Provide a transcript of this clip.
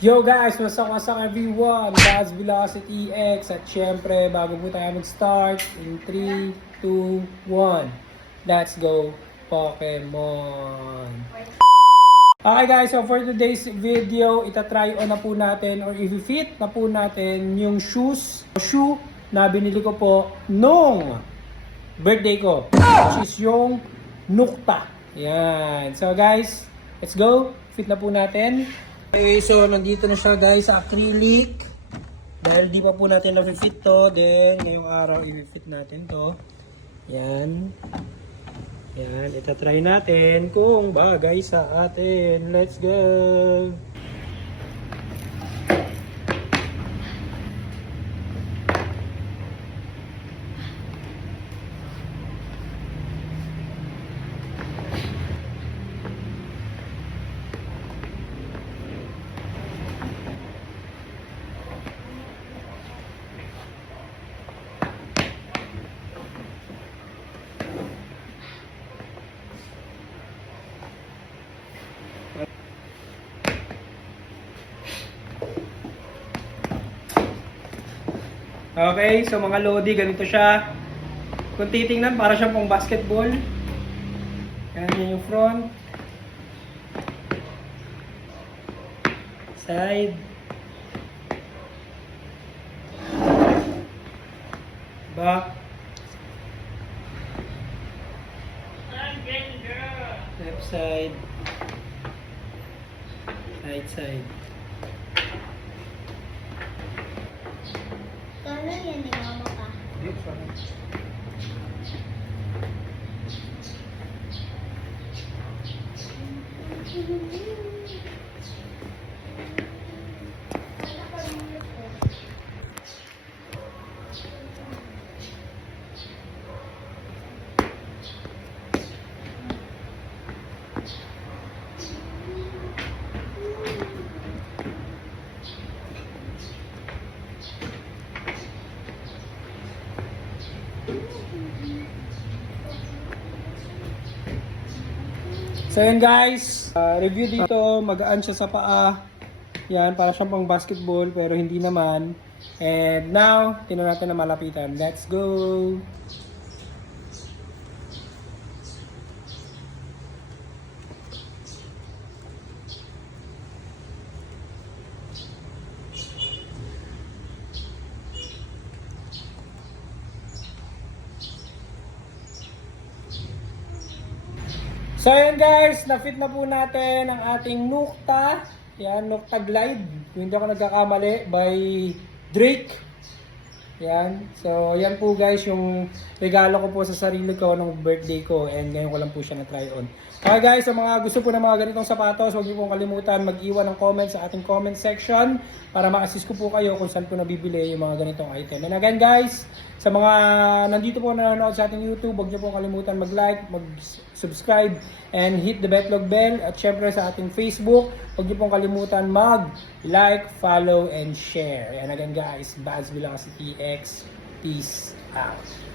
Yo guys, what's up everyone? Buzz Velocity X. At syempre, bago po tayo mag-start, in 3, 2, 1, let's go Pokemon! Okay guys, so for today's video, itatry on na po natin or i-fit na po natin yung shoe na binili ko po nung birthday ko, which is yung Nukta. Yan. So guys, let's go. Fit na po natin. Okay, so nandito na siya guys sa acrylic. Dahil di pa po natin na-fit to, then ngayong araw i-fit natin to. Yan. Yan, itatry natin kung bagay sa atin. Let's go! Okay, so mga lodi, ganito siya. Kung titingnan, para siyang pang basketball. Yan yung front. Side. Back. Left side. Right side. Kala yan ni mama ka. So yan guys, review dito, magaan siya sa paa. Yan, para siyang pang basketball pero hindi naman. And now, tingnan natin na malapitan. Let's go! So ayan guys, na-fit na po natin ang ating Nukta. Yan, Nukta Glide. Kung hindi ako nagkakamali, by Drake. Yan. So yan po guys yung regalo ko po sa sarili ko nung birthday ko. And ngayon ko lang po siya na-try on. Okay guys, sa mga gusto po ng mga ganitong sapatos, huwag niyo pong kalimutan mag-iwan ng comment sa ating comment section para ma-assist ko po kayo kung saan po nabibili yung mga ganitong item. And again guys, sa mga nandito po nanonood sa ating YouTube, huwag niyo pong kalimutan mag-like, mag-subscribe, and hit the bell. At syempre sa ating Facebook, huwag niyo pong kalimutan mag-like, follow, and share. And again guys, Buzz Velocity X. Peace out.